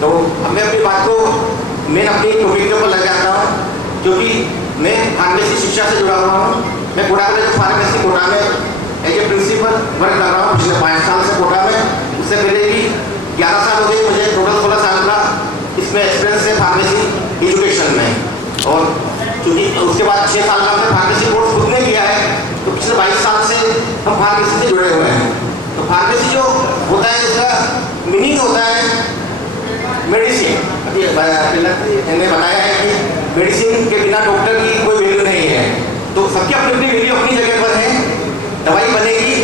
तो अब मैं अपनी बात को मैं अपनी टॉपिक के ऊपर लग जाता हूँ, क्योंकि मैं फार्मेसी शिक्षा से जुड़ा हुआ हूँ। मैं कोटा कॉलेज फार्मेसी कोटा में एज ए प्रिंसिपल वर्क कर रहा हूँ पिछले 5 साल से कोटा में। उससे पहले भी 11 साल हो गए मुझे, टोटल 16 साल का इसमें एक्सपीरियंस है फार्मेसी एजुकेशन में। और क्योंकि उसके बाद 6 साल का हमने फार्मेसी कोर्स खुद ने किया है, तो पिछले 22 साल से हम फार्मेसी से जुड़े हुए हैं। तो फार्मेसी जो होता है उसका मीनिंग होता है मेडिसिन। अभी मैंने बताया है कि मेडिसिन के बिना डॉक्टर की कोई वैल्यू नहीं है। तो सबकी अपनी अपनी वैल्यू अपनी जगह पर है। दवाई बनेगी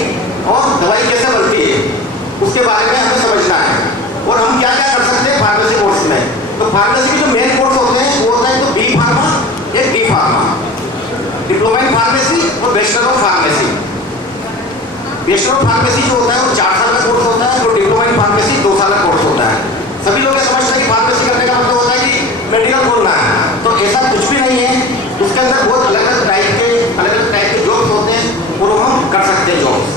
और दवाई कैसे बनती है उसके बारे में हमें समझना है, और हम क्या क्या कर सकते हैं फार्मेसी कोर्स में। तो फार्मेसी के जो मेन कोर्स होते हैं वो होता है तो बी फार्मा, एक D pharma, diploma in pharmacy और bachelor of pharmacy. Bachelor of pharmacy जो होता है वो 4 साल का कोर्स होता है, और डिप्लोमा इन फार्मेसी 2 साल का कोर्स होता है। सभी लोग ये समझते हैं कि फार्मेसी करने का मतलब होता है कि मेडिकल खोलना है, तो ऐसा कुछ भी नहीं है। उसके अंदर बहुत अलग अलग टाइप के जॉब्स होते हैं और वो हम कर सकते हैं जॉब्स।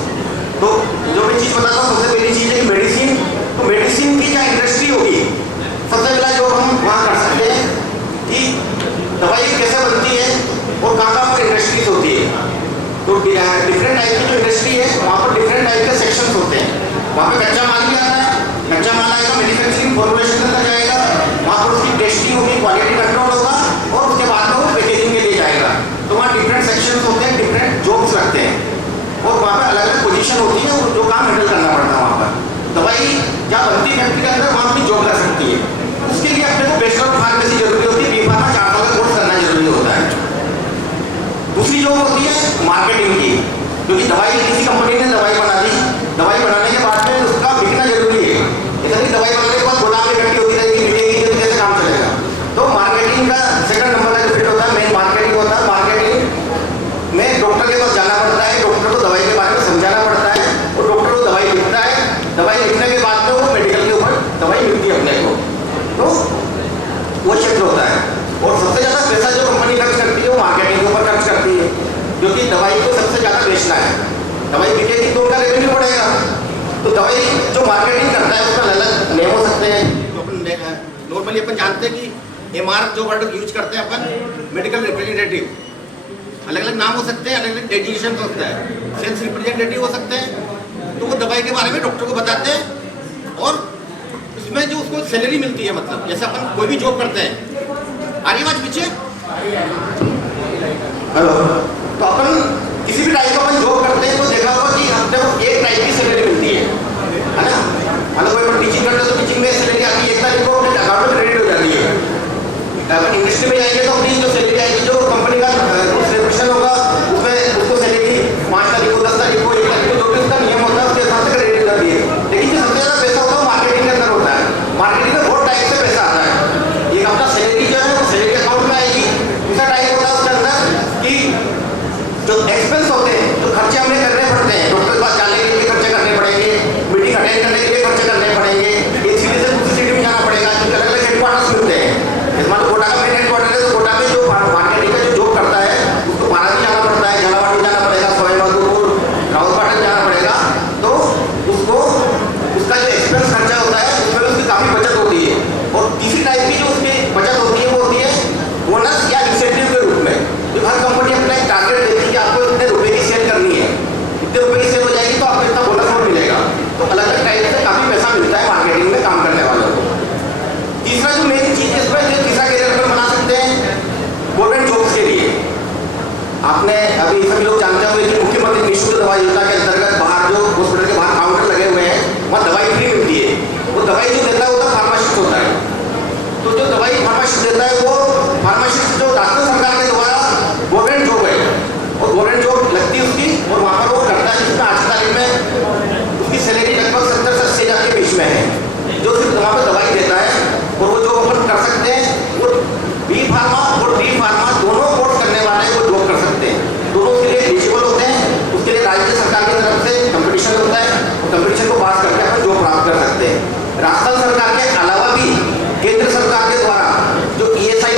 तो जो मैं चीज़ बताता हूँ, सबसे पहली चीज़ है कि मेडिसिन, तो मेडिसिन की क्या इंडस्ट्री होगी, सबसे पहला जो हम वहाँ कर सकते हैं कि दवाई कैसे बनती है और कहाँ पर इंडस्ट्रीज होती है। तो डिफरेंट टाइप की जो इंडस्ट्री है वहाँ पर डिफरेंट टाइप के सेक्शंस होते हैं। वहाँ पे कच्चा माल भी आता है, कच्चा माल आएगा, मैन्युफैक्चरिंग फॉर्मुलेशन तक जाएगा, वहाँ पर उसकी टेस्टिंग होगी, क्वालिटी कंट्रोल होगा, और उसके बाद में वो पैकेजिंग के लिए जाएगा। तो वहाँ डिफरेंट सेक्शंस होते हैं, डिफरेंट जॉब्स रखते हैं, और वहाँ पर अलग अलग पोजीशन होती है और जो काम हैंडल करना पड़ता है। वहाँ पर दवाई जहाँ बनती फैक्ट्री के अंदर वहाँ अपनी जॉब लग सकती है। उसके लिए अपने को बैचलर ऑफ फार्मेसी जरूरी होती है, बी फार्मा 4 साल का कोर्स करना जरूरी होता है। दूसरी जॉब होती है मार्केटिंग की, क्योंकि दवाई किसी कंपनी ने दवाई बना दी, दवाई बनाने के बाद में उसका बिकना जरूरी है। ऐसा नहीं दवाई बनाने के बाद गोदाम में इकट्ठी होती रहेगी, बिकेगी तो कैसे काम चलेगा। तो मार्केटिंग का सेकंड नंबर का जो फिट होता है मेन मार्केटिंग होता है। मार्केटिंग में डॉक्टर के पास जाना पड़ता है, डॉक्टर को दवाई के बारे में समझाना पड़ता है, और डॉक्टर को दवाई लिखता है। दवाई लिखने के बाद में वो मेडिकल के ऊपर दवाई मिलती है अपने को, तो वो क्षेत्र होता है। और सबसे ज़्यादा पैसा जो कंपनी खर्च करती है वो मार्केटिंग के ऊपर खर्च करती है, क्योंकि दवाई को सबसे ज़्यादा बेचना है। दवाई बिकेगी तो उनका रेवेन्यू बढ़ेगा। तो दवाई जो मार्केटिंग करता है उसका अलग नेम हो सकते हैं। तो अपन नॉर्मली अपन जानते हैं कि MR जो वर्ड यूज करते हैं अपन, मेडिकल रिप्रेजेंटेटिव, अलग अलग नाम हो सकते हैं, अलग अलग डेजिग्नेशन होता है। सेल्स रिप्रेजेंटेटिव हो सकते हैं, तो वो दवाई के बारे में डॉक्टर को बताते हैं, और उसमें जो उसको सैलरी मिलती है, मतलब जैसे अपन कोई भी जॉब करते हैं। आ रही बात पीछे? हेलो। तो अपन किसी भी टाइप का अपन जॉब करते हैं तो देखा होगा कि हमने को एक टाइप की सैलरी मिलती है ना। मतलब कोई अपन टीचिंग करते हैं तो टीचिंग में सैलरी आती है, 1 तारीख को अपने अकाउंट में क्रेडिट हो जाती है। अपन इंडस्ट्री में जाएंगे तो अपनी जो सैलरी आएगी, जो कंपनी का सेलिब्रेशन होगा उसमें उसको सैलरी 5 तारीख को, 10 तारीख को, 1 तारीख को, जो भी उसका नियम होता है उसके हिसाब से क्रेडिट हो जाती है। लेकिन जो सबसे ज़्यादा पैसा होता है वो मार्केटिंग के अंदर होता है। मार्केटिंग में बहुत टाइप से पैसा आता है। एक अपना सैलरी जो है वो सैलरी अकाउंट में आएगी। दूसरा टाइप होता है उसके अंदर कि जो एक्सपेंस होते हैं, जो खर्चे हमें करने पड़ते हैं, डॉक्टर के पास जाने के लिए खर्चे करने पड़ेंगे, मीटिंग अटेंड करने के लिए खर्चे करने पड़ेंगे, एक सिटी से दूसरी सिटी में जाना पड़ेगा, क्योंकि अलग अलग हेडक्वार्टर्स मिलते हैं। जैसे मान लो कोटा का मेन हेडक्वार्टर है, तो कोटा में जो मार्केटिंग का जो जॉब करता है उसको पारादीप जाना पड़ता है, झालावाड़ जाना पड़ेगा, सवाई माधोपुर, रावतपाटन जाना पड़ेगा। तो उसको उसका जो एक्सपेंस खर्चा होता है उसमें उसकी काफ़ी बचत होती है। और तीसरी टाइप की जो उसकी बचत होती है वो होती है बोनस या इंसेंटिव के रूप में। जो हर कंपनी अपना एक टारगेट देती है कि आपको इतने रुपए की सेल करनी है, इतने रुपए की सेल हो जाएगी तो आपको इतना बोनस और मिलेगा। तो अलग अलग टाइप से काफ़ी पैसा मिलता है मार्केटिंग में काम करने वालों को। तीसरा जो मेन चीज़ है इसमें, जो तीसरा कैरियर अपन बना सकते हैं गवर्नमेंट जॉब्स के लिए। आपने अभी सभी लोग जानते होंगे कि मुख्यमंत्री निःशुल्क दवाई योजना के अंतर्गत बाहर जो हॉस्पिटल के बाहर काउंटर लगे हुए हैं वहाँ दवाई फ्री मिलती है। वो दवाई जो देता है वो तो फार्मासिस्ट होता है। तो जो दवाई फार्मासिस्ट देता है वो फार्मासिस्ट जो राजस्थान सरकार के द्वारा गवर्नमेंट जॉब है, और गवर्नमेंट जॉब लगती है उसकी, और वहाँ पर वो करता है, जिसमें आज की तारीख में उसकी सैलरी लगभग 70 से 80 हज़ार के बीच में है। जो सिर्फ वहाँ पर दवाई देता है, और वो जो अपन कर सकते हैं वो बी फार्मा और डी फार्मा दोनों कोर्स करने वाले वो जॉब कर सकते हैं। दोनों के लिए एलिजिबल होते हैं। उसके लिए राज्य सरकार की तरफ से कंपटीशन होता है, और कंपटीशन को पास करके अपन जॉब प्राप्त कर सकते हैं। राजस्थान सरकार के अलावा भी केंद्र सरकार के द्वारा जो ESI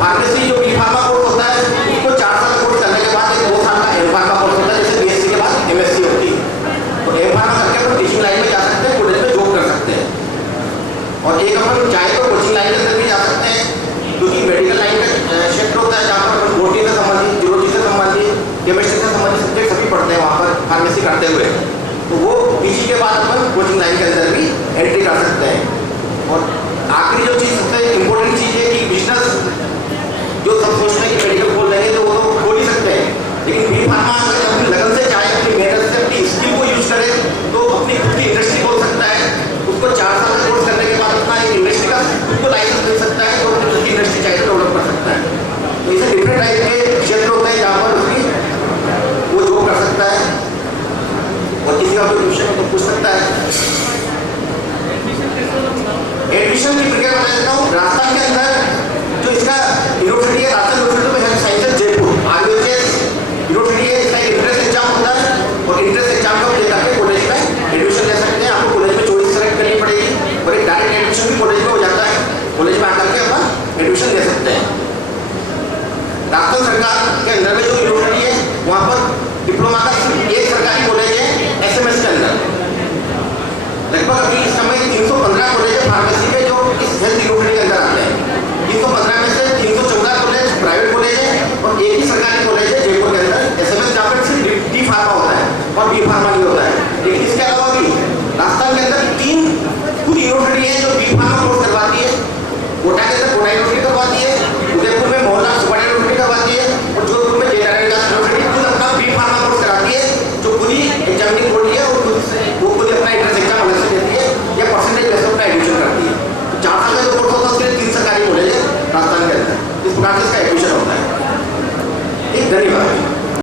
फार्मेसी जो बी फार्मा कोर्स होता है उसको 4 साल कोर्स करने के बाद एक 2 साल का एम फार्मा कोर्स होता है, जैसे बीएससी के बाद एमएससी होती है। तो एम फार्मा करके अपन टीचिंग लाइन में जा सकते हैं, कॉलेज में जॉब कर सकते हैं। और एक अपन चाहे तो कोचिंग लाइन के अंदर भी जा सकते हैं, क्योंकि मेडिकल लाइन का क्षेत्र होता है जहाँ पर अपन बॉटनी से संबंधित, जियोलॉजी से संबंधित, केमिस्ट्री से संबंधित सब्जेक्ट सभी पढ़ते हैं वहाँ पर फार्मेसी करते हुए। तो वो पीजी के बाद अपन कोचिंग लाइन के अंदर भी एंट्री कर सकते हैं। और आखिरी जो चीज़ सबसे इम्पोर्टेंट चीज़ है कि बिजनेस जो सब सोचते हैं कि मेडिकल खोल लेंगे तो वो तो खोल ही सकते हैं, लेकिन बी फार्मा अगर अपनी लगन से चाहे, अपनी मेहनत से, अपनी स्किल को यूज करे तो अपनी खुद की इंडस्ट्री खोल सकता है। उसको 4 साल का कोर्स करने के बाद अपना एक इंडस्ट्री का खुद को लाइसेंस मिल सकता है, तो अपनी खुद की इंडस्ट्री चाहे तो डेवलप कर सकता है। तो इसे डिफरेंट टाइप के क्षेत्र होते हैं जहाँ पर उसकी वो जॉब कर सकता है। और किसी का कोई क्वेश्चन हो तो पूछ सकता है। एडमिशन की प्रक्रिया बता देता हूँ। राजस्थान के अंदर जो इसका यूनिवर्सिटी है, राजस्थान यूनिवर्सिटी में health sciences Jaipur RUHS university है। इसका इंट्रेंस एग्जाम होता है और इंट्रेंस एग्जाम को लेकर के कॉलेज में एडमिशन ले सकते हैं। आपको कॉलेज में चॉइस सेलेक्ट करनी पड़ेगी और एक डायरेक्ट एडमिशन भी कॉलेज में हो जाता है। कॉलेज में आकर के